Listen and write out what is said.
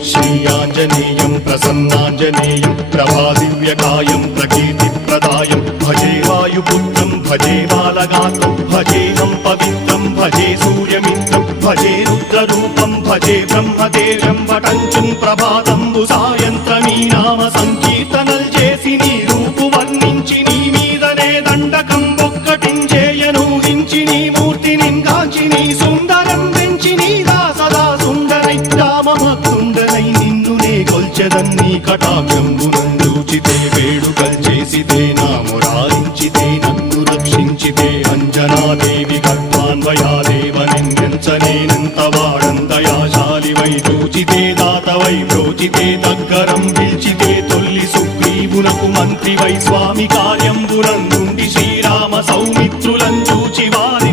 श्रीयाञ्जनेयं प्रसन्नाञ्जनेयं प्रभादिव्यकायं प्रकीर्तिप्रदायं भजे वायुपुत्रं भजे बालगात्रं भजेऽहं पवित्रं भजे सूर्यमित्रं भजे रुद्ररूपं भजे ब्रह्मदेवं वटञ्चुं प्रभाతంబు సాయంత్రమీ నామ సంకీర్తనల్ చేసి నీ రూపు వర్ణించి నీ మీదనే దండకం ఒక్కటించేయనూహించి నీ మూర్తిని గాంచి నీ సుందరం పెంచి నీ దాసదా సుందరై రామభక్తుండనై నిన్నునే కొల్చెదన్నీ కటాక్షంబునందూచితే వేడుకల్ చేసితే నా మురారించితే నన్ను రక్షించితే అంజనాదేవి గర్భాన్వయాదేవనెంచనేనంత వాడందయాశాలివై చూచితే దాతవై ప్రోచితే దగ్గరం పిలిచితే తొల్లి సుగ్రీవునకు మంత్రివై స్వామి కార్యంబునందుండి శ్రీరామ సౌమిత్రులం చూచి వారి